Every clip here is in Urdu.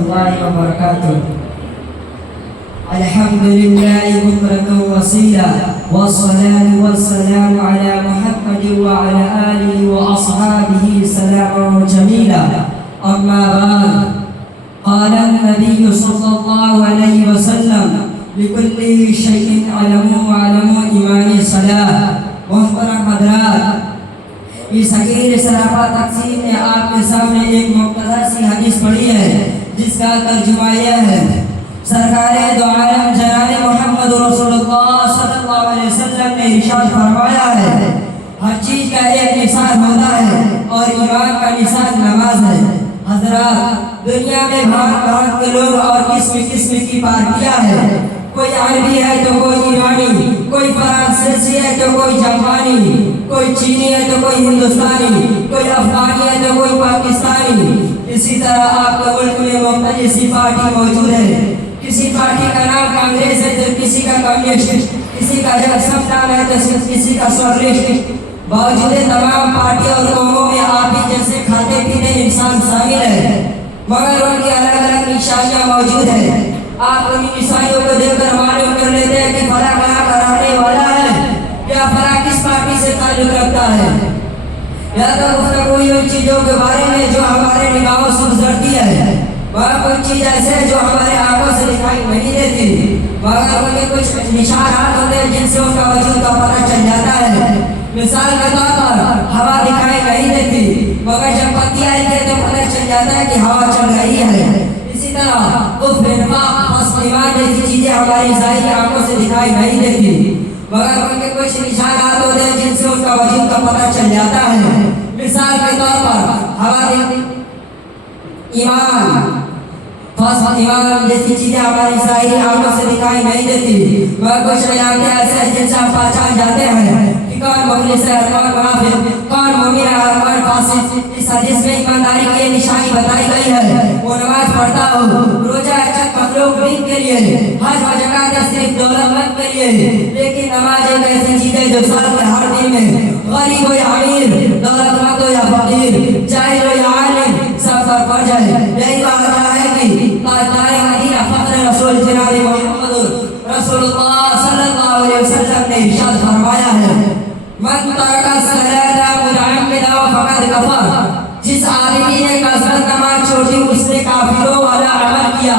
الله وبركاته. الحمد لله بكرة وصيلا، والصلاة والسلام على محمد وعلى آله وأصحابه سلاما جميلا. أما بعد، قال النبي صلى الله عليه وسلم: لكل شيء علم وعلم ایمان صلاح. محترم حضرات، اس حقیر سراپا تقسیم نے آپ کے سامنے ایک مختصر سی حدیث پڑھی ہے جس کا ترجمہ یہ ہے: سرکار دو عالم جناب محمد رسول اللہ صلی اللہ علیہ وسلم نے ارشاد فرمایا ہے: ہر چیز کا ایک نصاب ہوتا ہے اور ایمان کا نصاب نماز ہے. حضرات، دنیا میں بھانت بھانت کے لوگ اور قسم قسم کی پارٹیاں ہیں. کوئی عربی ہے تو کوئی ایرانی، کوئی فرانسیسی ہے تو کوئی جاپانی، کوئی چینی ہے تو کوئی ہندوستانی، کوئی افغانی ہے تو کوئی پاکستانی. اسی طرح آپ کے ملک میں مختلف سی پارٹی موجود ہے. کسی پارٹی کا نام کانگریس ہے تو کسی کا کمیونسٹ، کسی کا جنسب نام ہے تو کسی کا سوشلسٹ. باوجود تمام پارٹی اور قوموں میں آپ ہی جیسے کھاتے پیتے انسان شامل ہے، مگر ان کی الگ الگ نشانیاں موجود ہیں. آپ ان نشانیوں کو دیکھ کر معلوم کر لیتے ہیں کہ فلاں کہاں کا رہنے والا ہے یا فلاں کس پارٹی سے تعلق رکھتا ہے. یا تو گفتگو ان چیزوں کے بارے میں جو ہمارے نگاہوں سے گزرتی ہے، وہاں کچھ چیز ایسے جو ہمارے آنکھوں سے دکھائی نہیں دیتی، مگر ان کے کچھ نشانات ہوتے ہیں جن سے ان کا وجود کا پتہ چل جاتا ہے. مثال کے طور پر ہوا دکھائی نہیں دیتی، مگر جب پتیاں آئی تو پتہ چل جاتا ہے کہ ہوا چل رہی ہے. اسی طرح کفر، نفاق، فسق، ایمان جیسی چیزیں ہماری ظاہری آنکھوں سے دکھائی نہیں دیتی، مگر ان کے کچھ نشانات ہوتے ہیں جن سے ان کا وجود کا پتہ چل جاتا ہے. مثال کے طور پر ہوا ایمان، فسق، ایمان جیسی چیزیں ہماری ظاہری آنکھوں سے دکھائی نہیں دیتی، مگر کچھ علامتیں ایسے ہیں جن سے ہم پہچان جاتے ہیں کہ کون مخلص ہے، کون منافق، کون مومن ہے اور کون فاسق. اس حدیث میں ایمانداری کی نشانی بتائی گئی ہے: وہ نماز پڑھتا ہو، روزہ چند مخلوق دین کے لیے، حج و زکات صرف دولت مند کے لیے. لیکن نماز ایک ایسی چیز ہے جو سال کے ہر دن میں غریب ہو یا امیر، دولت مند ہو یا فقیر، جاہل ہو یا عالم، سب پر فرض ہے. یہی کہا ہے کہ تاجدار مدینہ فخر رسول جناب محمد رسول اللہ صلی اللہ علیہ وسلم نے ارشاد فرمایا ہے: من ترک الصلاۃ متعمدا فقد کفر. جس آدمی نے کثرت نماز چھوڑی اس نے کافروں والا عمل کیا.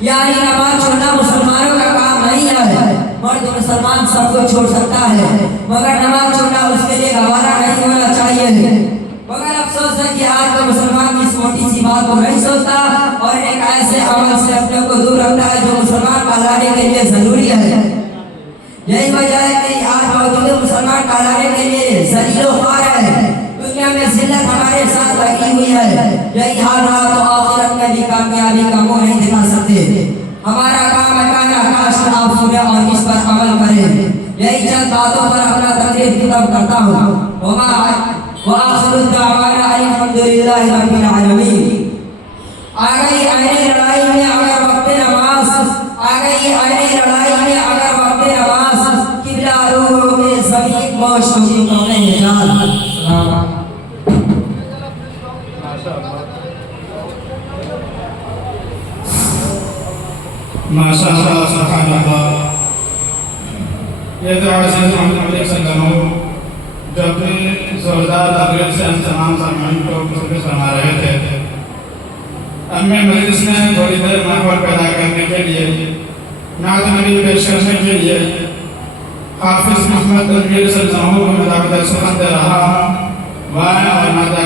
یعنی نماز چھوڑنا مسلمانوں کا کام نہیں ہے. مرد مسلمان سب کو چھوڑ سکتا ہے، مگر نماز چھوڑنا اس کے لیے گوارا نہیں ہونا چاہیے. مگر افسوس ہے کہ آج کا مسلمان اس موٹی سی بات کو نہیں سوچتا اور ایک ایسے عمل سے اپنے کو دور رکھتا ہے جو مسلمان کہلانے کے لیے ضروری ہے. یہی وجہ ہے کہ آج موجود مسلمان کہلانے کے لیے ذلیل و خوار ہے. دنیا میں ذلت ہمارے ساتھ لگی ہوئی ہے. یہی حال رہا تو آخرت میں بھی کامیابی کا منہ نہیں دکھا سکتے. ہمارا کام ہے کہنا کاش آپ سنیں اور اس پر عمل کریں. یہی چند باتوں پر اپنا تقریر ختم کرتا ہوں. وآخر دعوانا الحمد للہ رب العالمین. آ گئی آئین لڑائی میں اگر وقت نماز، آ گئی آئین لڑائی میں اگر وقت نماز، قبلہ روحوں کے زمین موش ہوگی قوم نجات. ماشاء اللہ، سبحان اللہ. یہ تو عزیز محمد علیہ السلام جو اپنی زوردار تقریر سے ہم تمام سامعین کو مصروف فرما رہے تھے. امی مجلس نے تھوڑی دیر ماحول پیدا کرنے کے لیے، نعت نبی پیش کرنے کے لیے حافظ محمد تنویر صلی اللہ علیہ وسلم کو مداوت سخن دے رہا ہوں. وائیں اور نعت